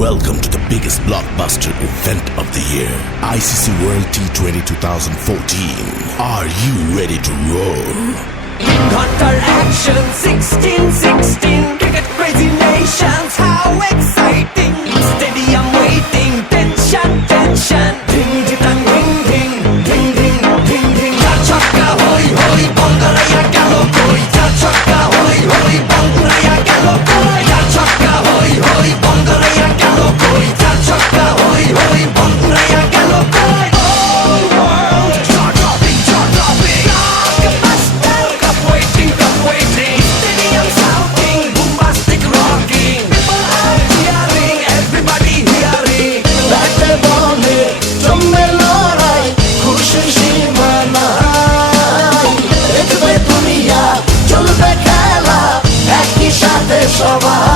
Welcome to the biggest blockbuster event of the year, ICC World T20 2014. Are you ready to roar? Counter action 16 16 Cricket crazy nations have Shabbat.